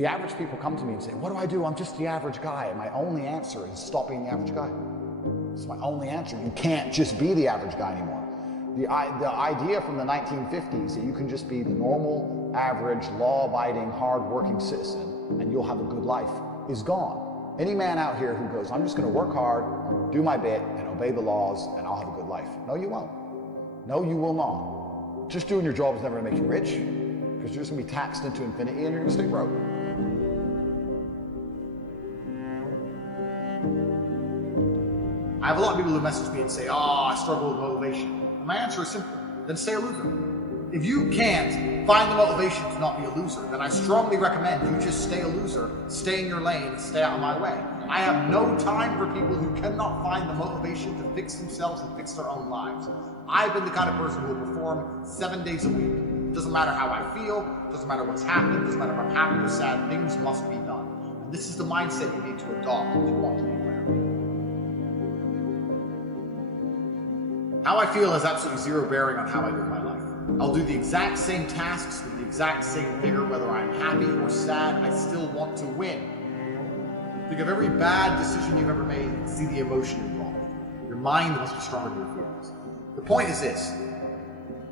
The average people come to me and say, what do I do? I'm just the average guy. And my only answer is stop being the average guy. It's my only answer. You can't just be the average guy anymore. The idea from the 1950s that you can just be the normal, average, law-abiding, hard-working citizen and you'll have a good life is gone. Any man out here who goes, I'm just going to work hard, do my bit, and obey the laws, and I'll have a good life. No, you won't. No, you will not. Just doing your job is never going to make you rich, because you're just going to be taxed into infinity and you're going to stay broke. I have a lot of people who message me and say, I struggle with motivation. And my answer is simple. Then stay a loser. If you can't find the motivation to not be a loser, then I strongly recommend you just stay a loser, stay in your lane, and stay out of my way. I have no time for people who cannot find the motivation to fix themselves and fix their own lives. I've been the kind of person who will perform 7 days a week. It doesn't matter how I feel, it doesn't matter what's happening, it doesn't matter if I'm happy or sad, things must be done. And this is the mindset you need to adopt if you want to be a winner. How I feel has absolutely zero bearing on how I live my life. I'll do the exact same tasks with the exact same vigor, whether I'm happy or sad, I still want to win. Think of every bad decision you've ever made and see the emotion involved. Your mind must be stronger than your feelings. The point is this: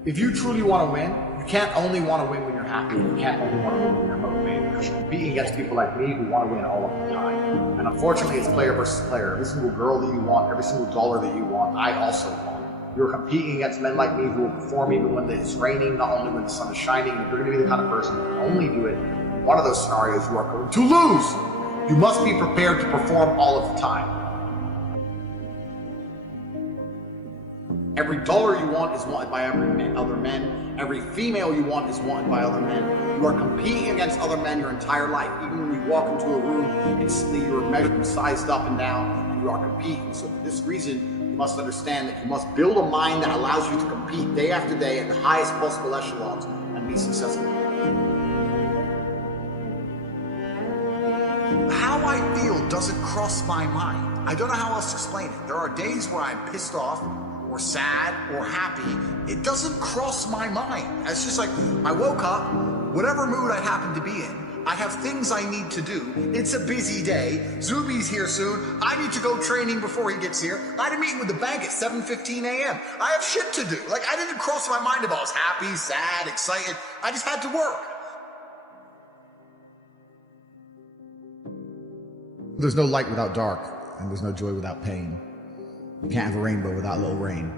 if you truly want to win, you can't only want to win when you're happy, you can't only want to win when you're motivated, because you're competing against people like me who want to win all of the time. And unfortunately, it's player versus player. Every single girl that you want, every single dollar that you want, I also want. You're competing against men like me who will perform even when it's raining, not only when the sun is shining. And if you're going to be the kind of person who can only do it in one of those scenarios, you are going to lose. You must be prepared to perform all of the time. Every dollar you want is wanted by other men. Every female you want is wanted by other men. You are competing against other men your entire life. Even when you walk into a room, instantly you are measured and sized up and down, and you are competing. So for this reason, you must understand that you must build a mind that allows you to compete day after day at the highest possible echelons and be successful. How I feel doesn't cross my mind. I don't know how else to explain it. There are days where I'm pissed off or sad or happy. It doesn't cross my mind. It's just like I woke up, whatever mood I happen to be in, I have things I need to do. It's a busy day. Zuby's here soon. I need to go training before he gets here. I had a meeting with the bank at 7:15 a.m. I have shit to do. Like, I didn't cross my mind about I was happy, sad, excited. I just had to work. There's no light without dark, and there's no joy without pain. You can't have a rainbow without a little rain.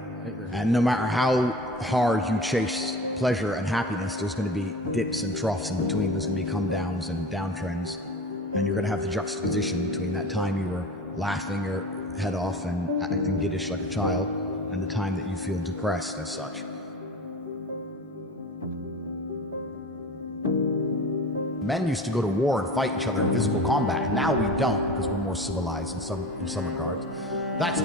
And no matter how hard you chase pleasure and happiness, there's going to be dips and troughs in between. There's going to be come downs and downtrends, and you're going to have the juxtaposition between that time you were laughing your head off and acting giddish like a child and the time that you feel depressed as such. Men used to go to war and fight each other in physical combat. Now we don't, because we're more civilized in some regards.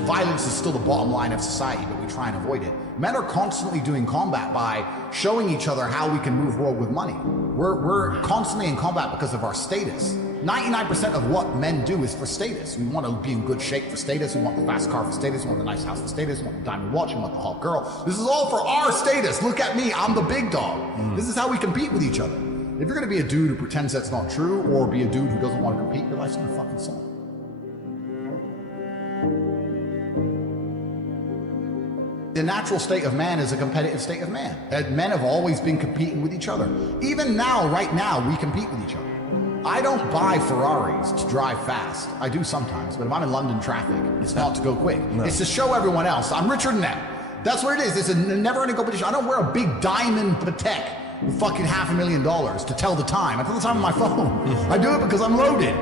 Violence is still the bottom line of society, but we try and avoid it. Men are constantly doing combat by showing each other how we can move world with money. We're constantly in combat because of our status. 99% of what men do is for status. We want to be in good shape for status. We want the fast car for status. We want the nice house for status. We want the diamond watch. We want the hot girl. This is all for our status. Look at me. I'm the big dog. This is how we compete with each other. If you're going to be a dude who pretends that's not true, or be a dude who doesn't want to compete, your life's going to fucking suck. The natural state of man is a competitive state of man. Men have always been competing with each other. Even now, right now, we compete with each other. I don't buy Ferraris to drive fast. I do sometimes, but if I'm in London traffic, it's not to go quick. No. It's to show everyone else I'm richer than them. That's what it is. It's a never-ending competition. I don't wear a big diamond Patek with fucking $500,000 to tell the time. I tell the time on my phone. I do it because I'm loaded.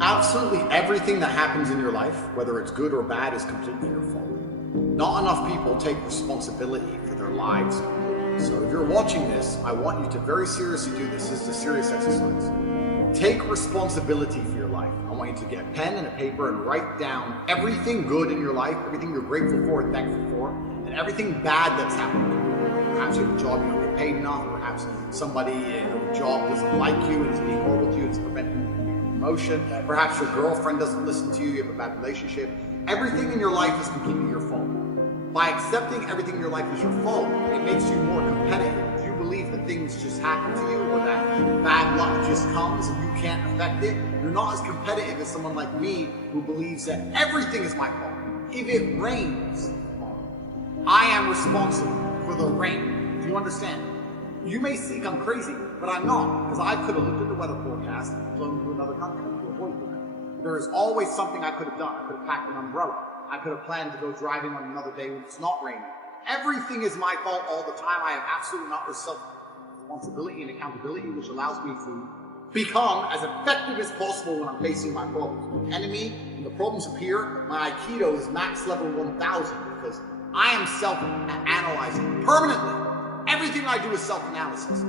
Absolutely everything that happens in your life, whether it's good or bad, is completely your fault. Not enough people take responsibility for their lives. So if you're watching this, I want you to very seriously do this. This is a serious exercise. Take responsibility for your life. I want you to get a pen and a paper and write down everything good in your life, everything you're grateful for and thankful for, and everything bad that's happened to you. Perhaps you have a job you don't get paid enough, perhaps somebody in a job doesn't like you and is being horrible to you, it's preventing promotion, perhaps your girlfriend doesn't listen to you, you have a bad relationship. Everything in your life is completely your fault. By accepting everything in your life as your fault, it makes you more competitive. You believe that things just happen to you or that bad luck just comes and you can't affect it. You're not as competitive as someone like me who believes that everything is my fault. If it rains, I am responsible for the rain. Do you understand? You may think I'm crazy, but I'm not, because I could have looked at the weather forecast and flown to another country to avoid the rain. There is always something I could have done. I could have packed an umbrella. I could have planned to go driving on another day when it's not raining. Everything is my fault all the time. I have absolutely not the self-responsibility and accountability, which allows me to become as effective as possible when I'm facing my problems. The enemy, when the problems appear, my Aikido is max level 1000 because I am self-analyzing permanently. Everything I do is self-analysis.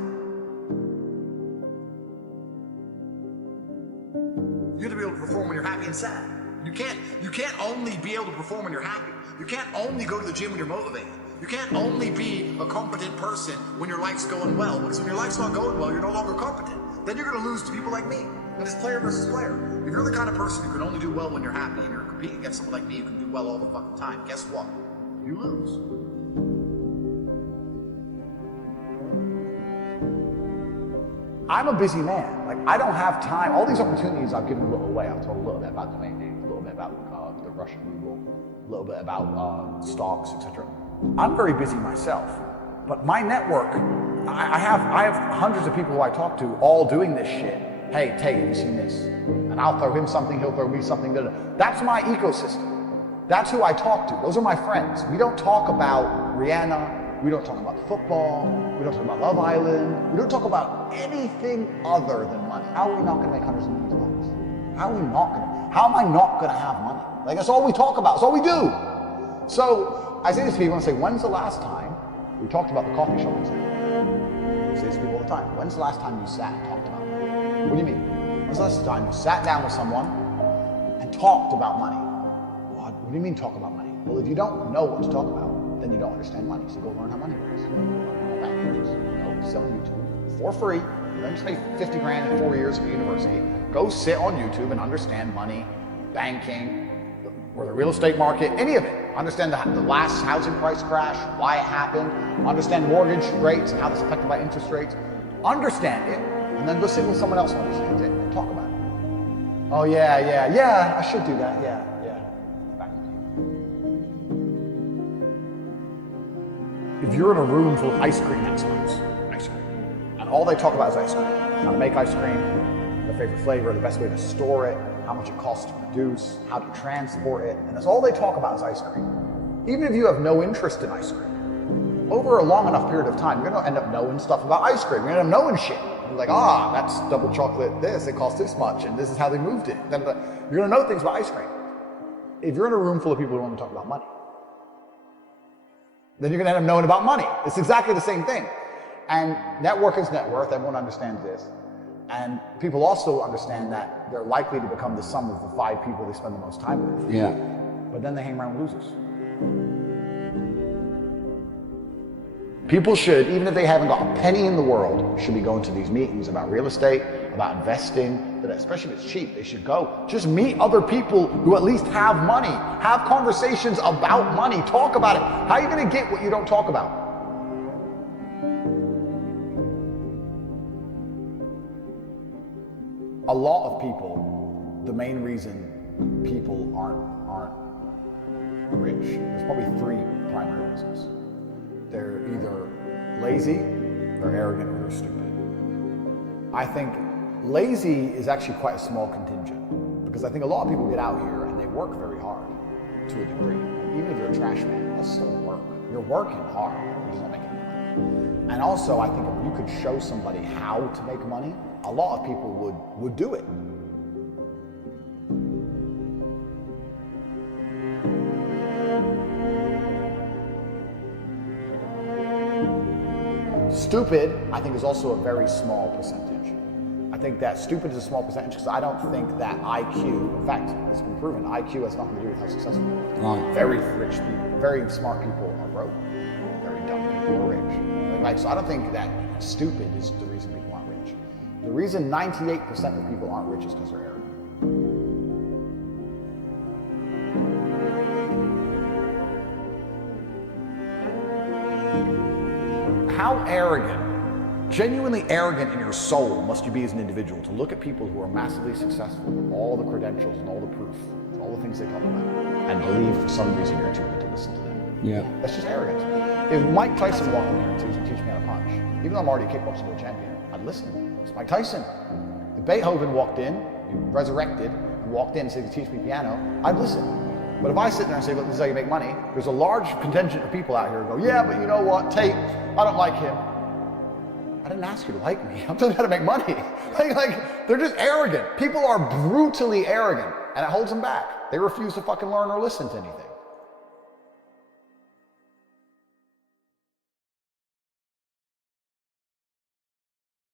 You have to be able to perform when you're happy and sad. You can't only be able to perform when you're happy. You can't only go to the gym when you're motivated. You can't only be a competent person when your life's going well, because when your life's not going well, you're no longer competent. Then you're going to lose to people like me. And it's player versus player. If you're the kind of person who can only do well when you're happy and you're competing against someone like me who can do well all the fucking time, guess what? You lose. I'm a busy man. Like, I don't have time. All these opportunities I've given a little away. I've told a little bit about domain names, a little bit about the Russian ruble, a little bit about stocks, etc. I'm very busy myself, but my network, I have hundreds of people who I talk to all doing this shit. Hey, Tate, have you seen this? And I'll throw him something, he'll throw me something. That's my ecosystem. That's who I talk to. Those are my friends. We don't talk about Rihanna. We don't talk about football. We don't talk about Love Island. We don't talk about anything other than money. How are we not going to make hundreds of millions of dollars? How am I not going to have money? Like, that's all we talk about. That's all we do. So I say this to people and say, when's the last time, we talked about the coffee shop example. I say this to people all the time. When's the last time you sat and talked about money? What do you mean? When's the last time you sat down with someone and talked about money? What do you mean talk about money? Well, if you don't know what to talk about, then you don't understand money. So go learn how money works. Go learn how bank works. Go sell on YouTube for free. You don't just pay 50 grand in 4 years of university. Go sit on YouTube and understand money, banking, or the real estate market, any of it. Understand the last housing price crash, why it happened. Understand mortgage rates and how that's affected by interest rates. Understand it, and then go sit with someone else who understands it and talk about it. Oh yeah, I should do that, yeah. If you're in a room full of ice cream experts, and all they talk about is ice cream, how to make ice cream, their favorite flavor, the best way to store it, how much it costs to produce, how to transport it, and that's all they talk about is ice cream. Even if you have no interest in ice cream, over a long enough period of time, you're gonna end up knowing stuff about ice cream. You're gonna end up knowing shit. You're like, that's double chocolate this, it costs this much, and this is how they moved it. Then you're gonna know things about ice cream. If you're in a room full of people who want to talk about money, then you're going to end up knowing about money. It's exactly the same thing. And network is net worth. Everyone understands this. And people also understand that they're likely to become the sum of the 5 people they spend the most time with. Yeah. But then they hang around with losers. People should, even if they haven't got a penny in the world, should be going to these meetings about real estate, about investing, especially if it's cheap, they should go. Just meet other people who at least have money. Have conversations about money. Talk about it. How are you going to get what you don't talk about? A lot of people, the main reason people aren't rich, there's probably 3 primary reasons. They're either lazy, they're arrogant, or they're stupid. I think lazy is actually quite a small contingent, because I think a lot of people get out here and they work very hard to a degree. Even if you're a trash man, that's still work. You're working hard, you're just not making any money. And also, I think if you could show somebody how to make money, a lot of people would do it. Stupid, I think, is also a very small percentage. I think that stupid is a small percentage because I don't think that IQ, in fact, it's been proven, IQ has nothing to do with how successful you are. Right. Very rich people, very smart people are broke. Very dumb people are rich. Like, so I don't think that stupid is the reason people aren't rich. The reason 98% of people aren't rich is because they're arrogant. How arrogant, genuinely arrogant in your soul must you be as an individual to look at people who are massively successful with all the credentials and all the proof, and all the things they talk about, and believe for some reason you're too good to listen to them. Yeah. That's just arrogance. If Mike Tyson walked in here and said he was going to teach me how to punch, even though I'm already a kickboxing world champion, I'd listen. It's Mike Tyson. If Beethoven walked in, he resurrected, and walked in and said, teach me piano, I'd listen. But if I sit there and say, look, this is how you make money, there's a large contingent of people out here who go, yeah, but you know what, Tate, I don't like him. I didn't ask you to like me. I'm telling you how to make money. like, they're just arrogant. People are brutally arrogant, and it holds them back. They refuse to fucking learn or listen to anything.